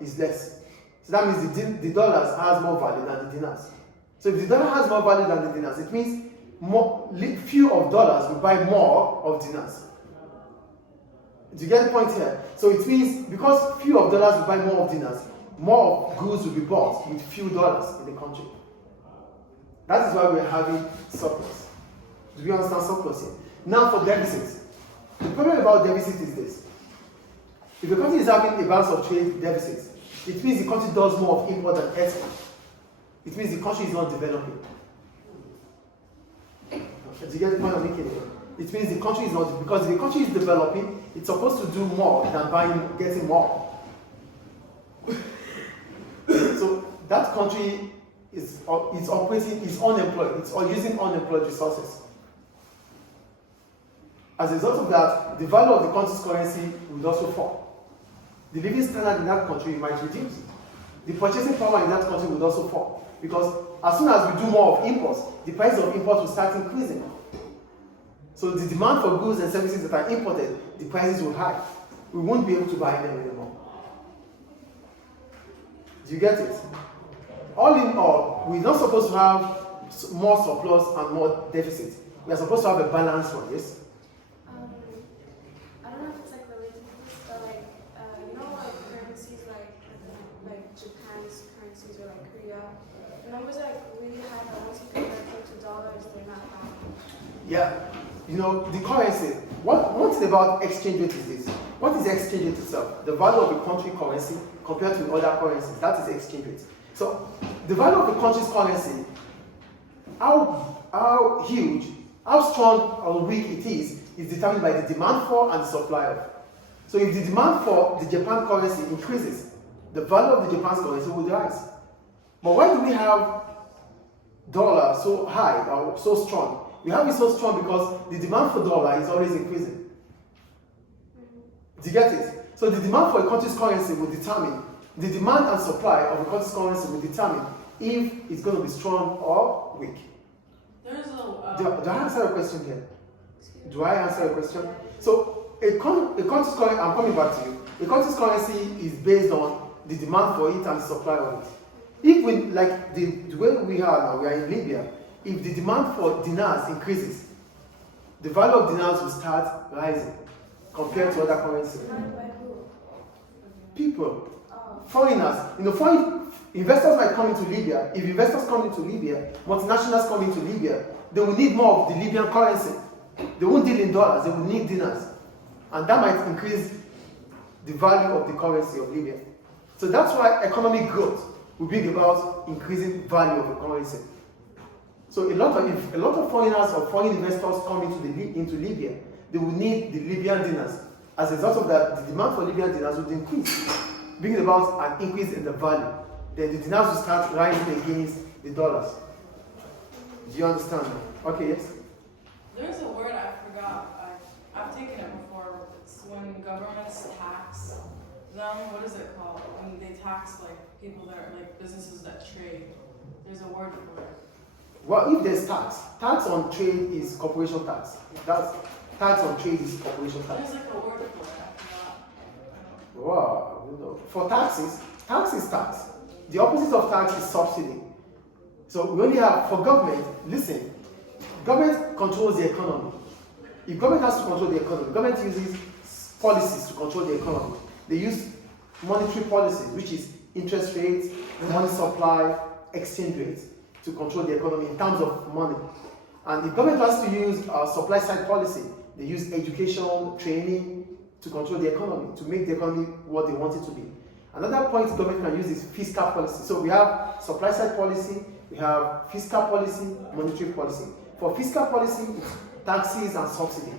is less. So that means the dollars has more value than the dinars. So if the dollar has more value than the dinars, it means few of dollars will buy more of dinars. Do you get the point here? So it means because few of dollars will buy more of dinars, more goods will be bought with few dollars in the country. That is why we're having surplus. Do we understand surplus here? Now for deficits. The problem about deficit is this. If the country is having a balance of trade deficit, it means the country does more of import than export. It means the country is not developing. Do you get the point I'm making here? It means the country is not, because if the country is developing, it's supposed to do more than getting more. So that country is operating, is unemployed, it's using unemployed resources. As a result of that, the value of the country's currency would also fall. The living standard in that country might reduce. The purchasing power in that country would also fall. Because as soon as we do more of imports, the price of imports will start increasing. So the demand for goods and services that are imported, the prices will high. We won't be able to buy them anymore. Do you get it? All in all, we're not supposed to have more surplus and more deficit. We are supposed to have a balanced one, yes? I don't know if it's like related to this, but like, you know, like currencies like Japan's currencies or like Korea, the numbers are like really high, but once you convert them to dollars, they're not high. Yeah. You know, the currency, one thing about exchange rate is this. What is exchange rate itself? The value of the country currency compared to other currencies. That is exchange rate. So, the value of the country's currency, how huge, how strong or weak it is determined by the demand for and the supply of. So, if the demand for the Japan currency increases, the value of the Japan's currency will rise. But why do we have dollar so high or so strong? We have it so strong because the demand for dollar is always increasing. Do you get it? So the demand for a country's currency will determine, the demand and supply of a country's currency will determine if it's going to be strong or weak. Do I answer your question here? Do I answer your question? So a country's currency, I'm coming back to you. A country's currency is based on the demand for it and the supply of it. If we, like the way we are now, we are in Libya, if the demand for dinars increases, the value of dinars will start rising compared to other currencies. People, foreigners, you know, foreign investors might come into Libya. If investors come into Libya, multinationals come into Libya, they will need more of the Libyan currency. They won't deal in dollars, they will need dinars. And that might increase the value of the currency of Libya. So that's why economic growth will bring about increasing value of the currency. So if a lot of foreigners or foreign investors come into Libya, they will need the Libyan dinars. As a result of that, the demand for Libyan dinars will increase, bringing about an increase in the value. Then the dinars will start rising against the dollars. Do you understand? Okay, yes? There's a word I forgot. I've taken it before. It's when governments tax them. What is it called? When they tax like people that are like businesses that trade. There's a word for it. Well, if there's tax on trade is corporation tax. That's tax on trade is corporation tax. There's like a word for it. I forgot. Wow, you know. For taxes, tax is tax. The opposite of tax is subsidy. So we only have, for government, listen, government controls the economy. If government has to control the economy, government uses policies to control the economy. They use monetary policies, which is interest rates, money supply, exchange rates, to control the economy in terms of money. And if government has to use supply side policy, they use education, training to control the economy, to make the economy what they want it to be. Another point government can use is fiscal policy. So we have supply side policy, we have fiscal policy, monetary policy. For fiscal policy, it's taxes and subsidy.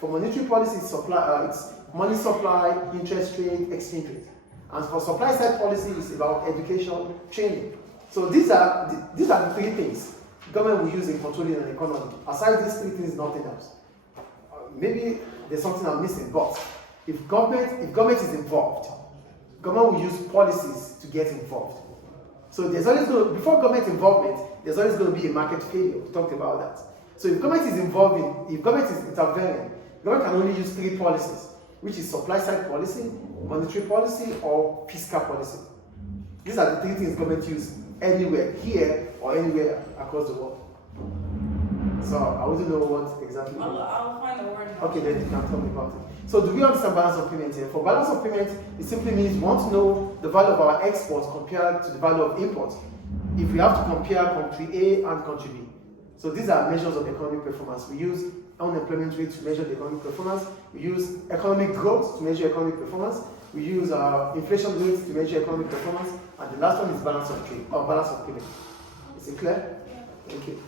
For monetary policy, it's money supply, interest rate, exchange rate. And for supply side policy, it's about education, training. So these are the three things government will use in controlling an economy. Aside these three things, nothing else. Maybe there's something I'm missing, but if government is involved, government will use policies to get involved. So there's always before government involvement, there's always going to be a market failure. We talked about that. So if government is involving, if government is intervening, government can only use three policies. which is supply side policy, monetary policy, or fiscal policy. These are the three things government use anywhere, here or anywhere across the world. So I wouldn't know what exactly. I'll find the word. Okay, then you can tell me about it. So do we understand balance of payment here? For balance of payment, it simply means we want to know the value of our exports compared to the value of imports. If we have to compare country A and country B. So these are measures of economic performance. We use unemployment rate to measure the economic performance. We use economic growth to measure economic performance. We use inflation rate to measure economic performance. And the last one is balance of trade, or balance of payment. Is it clear? Thank you.